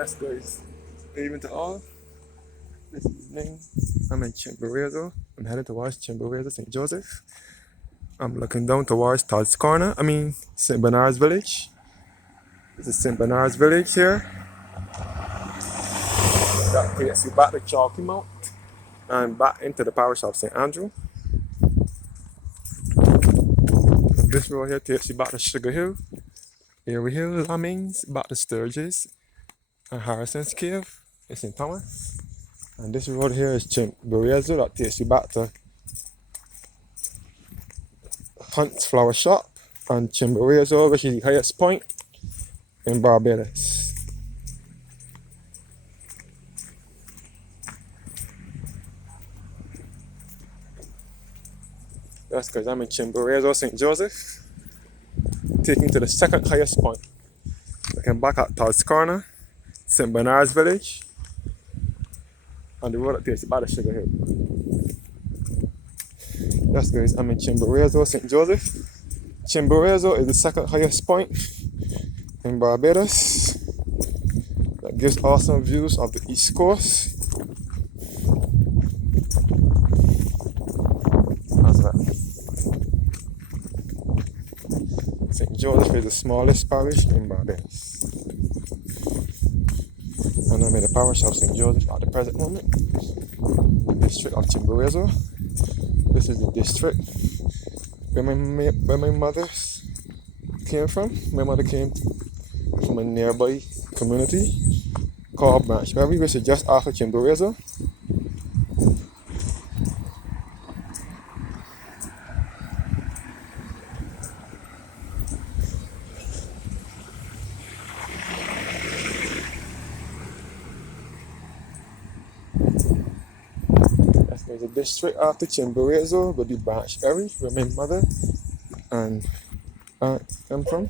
That's guys. Good evening to all. This evening, I'm in Chimborazo. I'm headed towards Chimborazo, St. Joseph. I'm looking down towards Todd's Corner. St. Bernard's Village. This is St. Bernard's Village here. That takes you back to Chalky Mount and back into the parish of St. Andrew. And this road here takes you back to Sugar Hill, Airy Hill, Lamings, back to Sturgis, and Harrison's Cave in St. Thomas. And this road here is Chimborazo that takes you back to Hunt's Flower Shop and Chimborazo, which is the highest point in Barbados. That's because I'm in Chimborazo, St. Joseph, taking to the second highest point. Looking back at Todd's Corner, St. Bernard's Village, and the road that takes you back to Sugar Hill. Yes guys, I'm in Chimborazo, St. Joseph. Chimborazo is the second highest point in Barbados. That gives awesome views of the East Coast. As well. St. Joseph is the smallest parish in Barbados. And I'm in the parish of St. Joseph at the present moment. The district of Chimborazo. This is the district where my mother came from. My mother came from a nearby community called Branchberry, which is just after Chimborazo. There's a district after Chimborazo will be Branchberry, where my mother and aunt come from.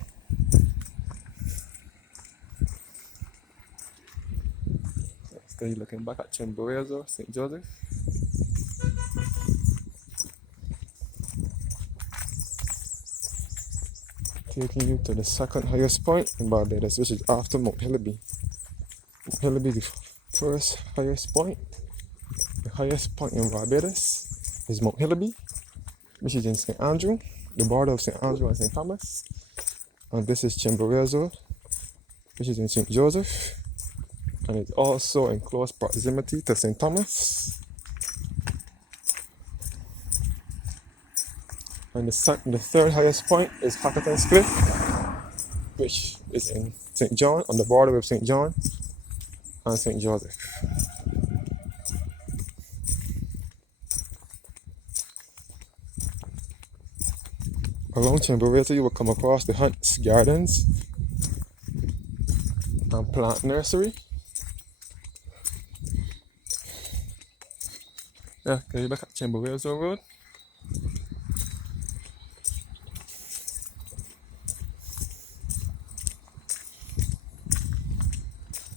So you're looking back at Chimborazo, St. Joseph. Taking you to the second highest point in Barbados, which is after Mount Hillaby. Mount Hillaby is the first highest point. The highest point in Barbados is Mount Hillaby, which is in St. Andrew, the border of St. Andrew and St. Thomas. And this is Chimborazo, which is in St. Joseph, and it's also in close proximity to St. Thomas. And the third highest point is Hackerton's Cliff, which is in St. John, on the border with St. John and St. Joseph. Along Chimborazo, you will come across the Hunt's Gardens and Plant Nursery. Yeah, can you look at Chimborazo Road?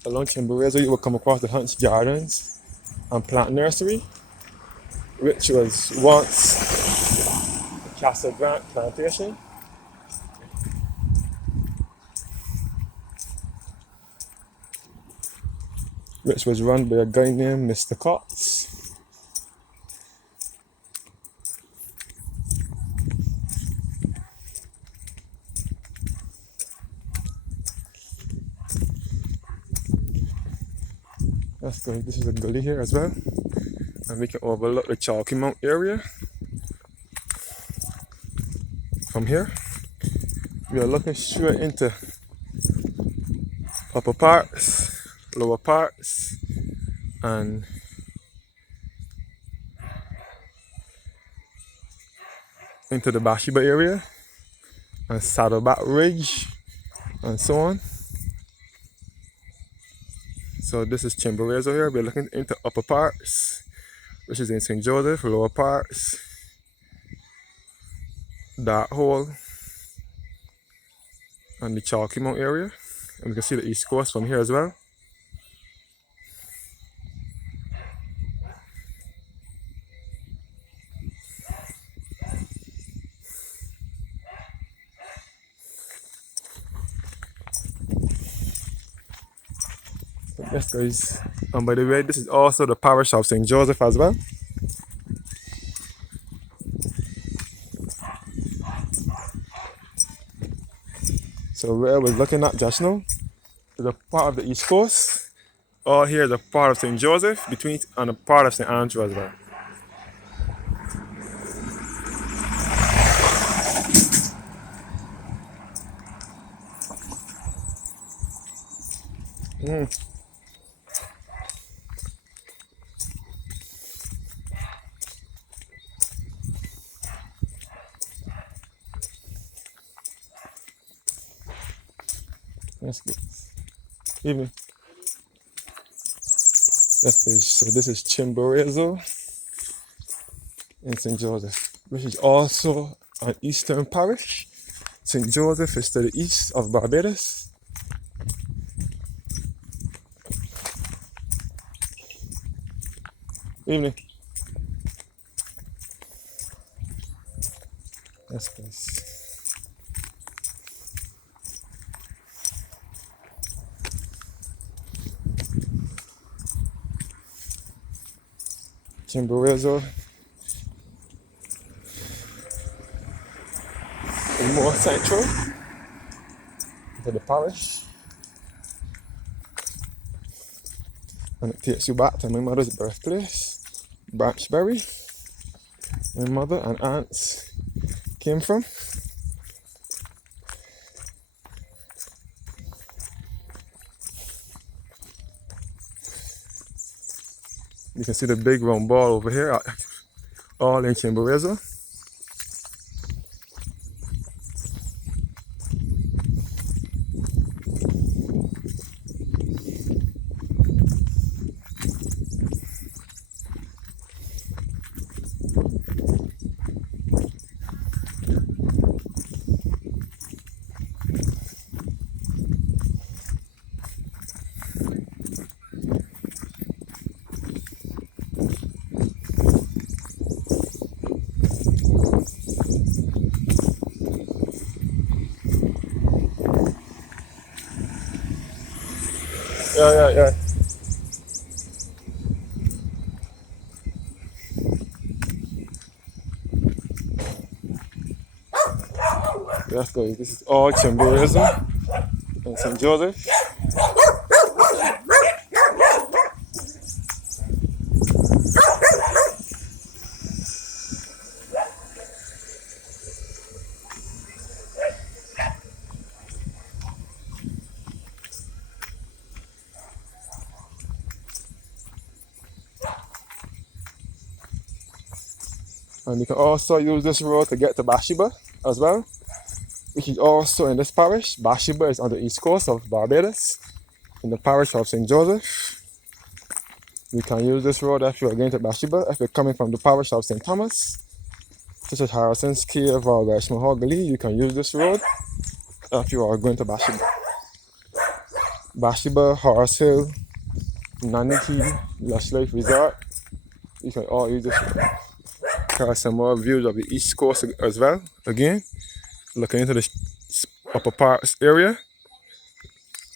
Along Chimborazo, you will come across the Hunt's Gardens and Plant Nursery, which was once Castle Grant Plantation. Which was run by a guy named Mr. Cox. That's good. This is a gully here as well. And we can overlook the Chalky Mount area. From here, we are looking straight into upper parts, lower parts, and into the Bathsheba area, and Saddleback Ridge, and so on. So this is Chimborazo here. We're looking into upper parts, which is in St. Joseph, lower parts, Dark Hole, and the Chalky Mount area. And we can see the East Coast from here as well. Yes, guys. And by the way, this is also the parish of St. Joseph as well. So where we're looking at just now is a part of the East Coast. All here is a part of St. Joseph between and a part of St. Andrew as well. That's good. Evening. Yes, guys. So this is Chimborazo in St. Joseph, which is also an eastern parish. St. Joseph is to the east of Barbados. Evening. Yes, guys. Chimborazo is more central to the parish, and it takes you back to my mother's birthplace, Branchbury. My mother and aunts came from. You can see the big round ball over here, all in Chimborazo. Yeah. Yes, guys, this is all Chimborazo and St. Joseph. And you can also use this road to get to Bathsheba as well, which is also in this parish. Bathsheba is on the east coast of Barbados, in the parish of St. Joseph. You can use this road if you are going to Bathsheba. If you're coming from the parish of St. Thomas, such as Harrison's Cave or West Mahogany, you can use this road if you are going to Bathsheba. Bathsheba, Horse Hill, Naniki, Lush Lake Resort, you can all use this road. Here are some more views of the east coast as well. Again, looking into the upper parts area,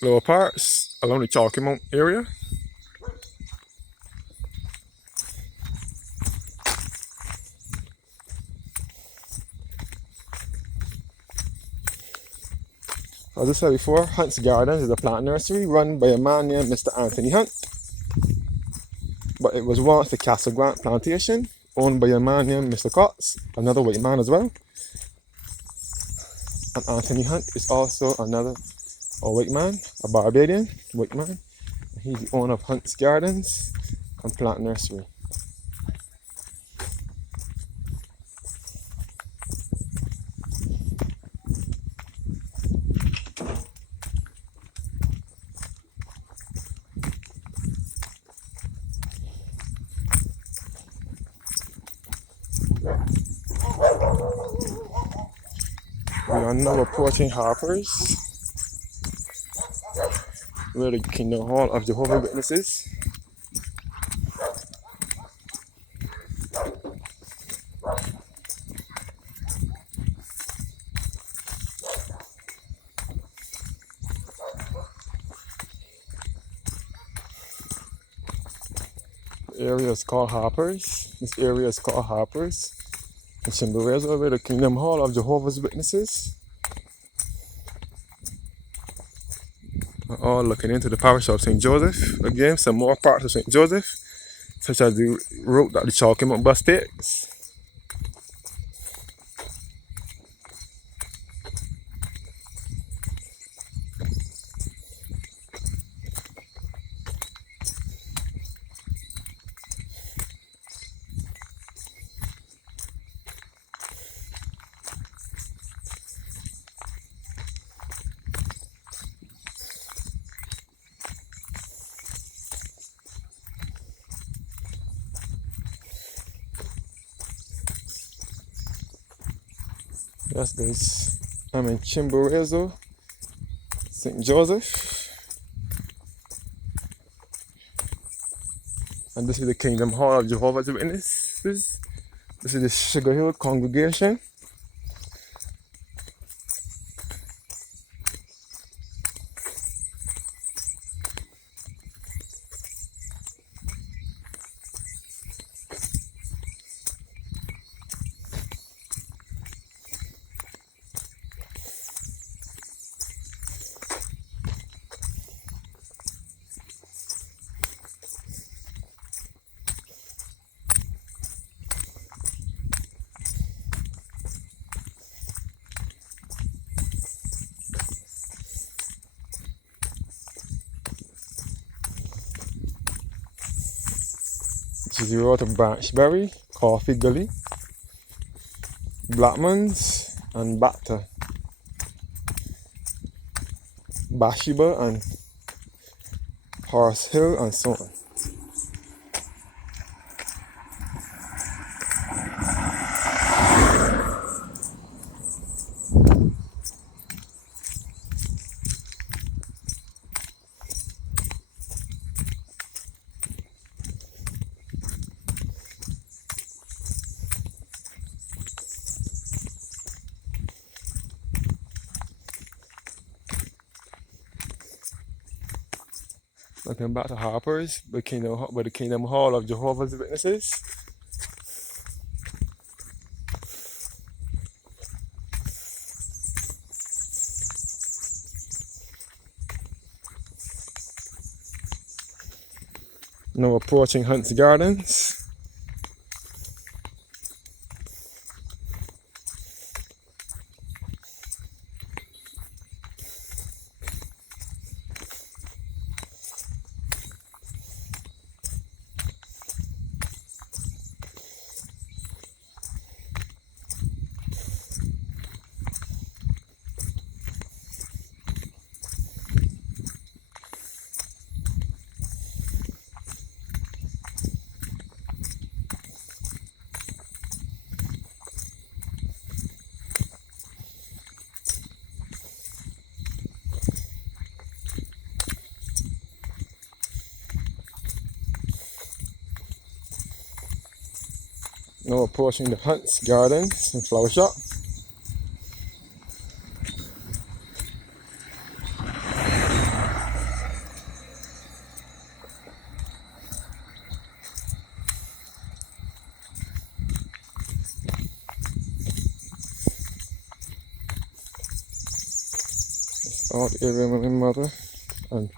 lower parts along the Chalky Mount area. As I said before, Hunt's Gardens is a plant nursery run by a man named Mr. Anthony Hunt. But it was once the Castle Grant plantation, owned by a man named Mr. Cox, another white man as well. And Anthony Hunt is also another white man, a Barbadian white man. He's the owner of Hunt's Gardens and Plant Nursery. We are now approaching Harper's, where the Kingdom Hall of Jehovah's Witnesses. area is called Harper's. This area is called Harper's. In Chimborazo, where the Kingdom Hall of Jehovah's Witnesses. We're all looking into the parish of St. Joseph. Again, some more parts of St. Joseph, such as the route that the child came up bus takes. Yes, guys, I'm in Chimborazo, St. Joseph, and this is the Kingdom Hall of Jehovah's Witnesses. This is the Sugar Hill congregation. This is the road to Branchbury, Coffee Gully, Blackmans, and back to Bathsheba and Horse Hill and so on. Looking back to Harper's, the Kingdom Hall of Jehovah's Witnesses. Now approaching Hunt's Gardens. Now approaching the Hunt's Gardens and Flower Shop. It's all the area where my mother and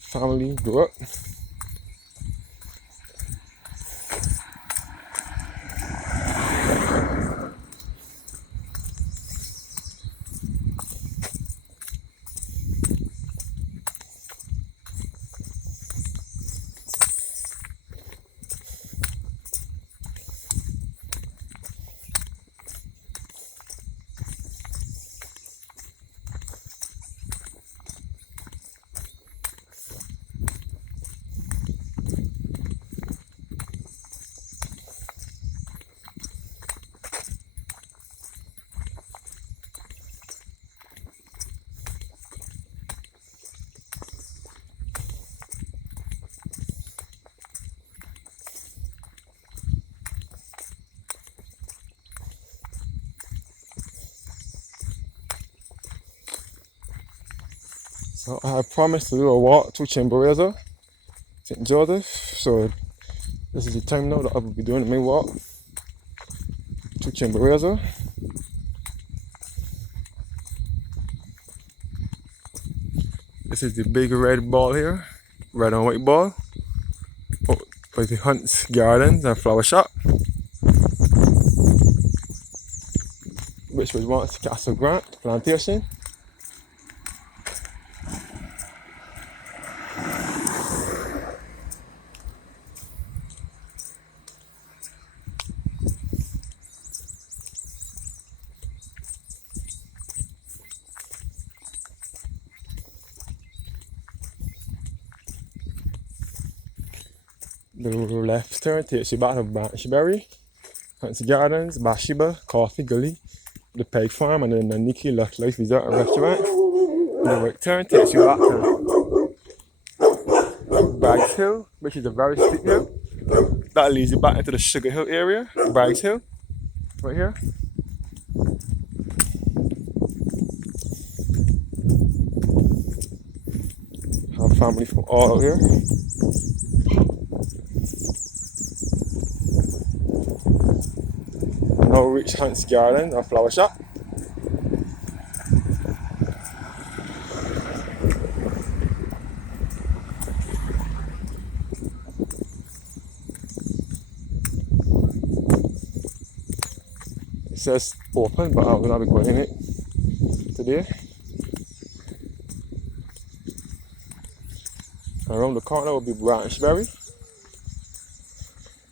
family grew up. So I have promised to do a walk to Chimborazo, St. Joseph. So This is the time now that I will be doing my walk to Chimborazo. This is the big red ball here, red and white ball, by the Hunt's Gardens and Flower Shop, which was once Castle Grant Plantation. The left turn takes you back to Banshberry, Hunt's Gardens, Bathsheba, Coffee Gully, the Peg Farm, and then the Nikki Lush Life Resort and Restaurant. And the right turn takes you back to Braggs Hill, which is a very steep hill. That leads you back into the Sugar Hill area, Braggs Hill, right here. Have family from all out here. Now reach Hunt's Garden and Flower Shop. It says open, but I will not be going in it today. Around the corner will be Branchberry.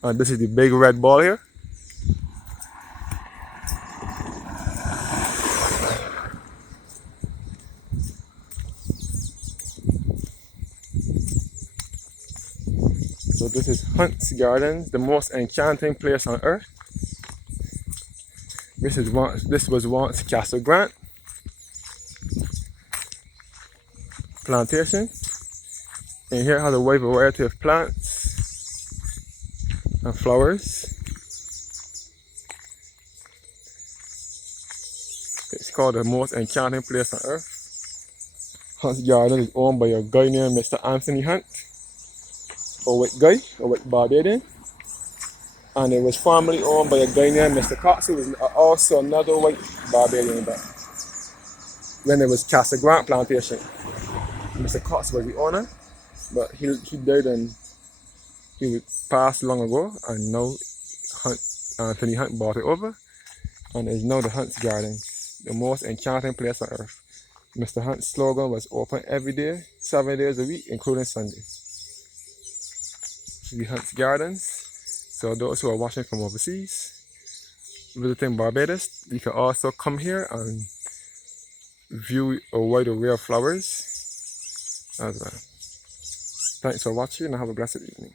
And this is the big red ball here. So this is Hunt's Gardens, the most enchanting place on earth. This was once Castle Grant Plantation. And here has a wide variety of plants and flowers. It's called the most enchanting place on earth. Hunt's Garden is owned by a guy named Mr. Anthony Hunt, a white guy, a white Barbadian. And it was formerly owned by a guy named Mr. Cox, who was also another white Barbadian back when it was Castle Grant Plantation. Mr. Cox was the owner, but he died and he passed long ago, and now Anthony Hunt bought it over, and it's now the Hunt's Garden, the most enchanting place on earth. Mr. Hunt's slogan was open every day, 7 days a week, including Sundays. The Hunt's Gardens. So those who are watching from overseas, visiting Barbados, you can also come here and view a wide array of flowers as well. Thanks for watching and have a blessed evening.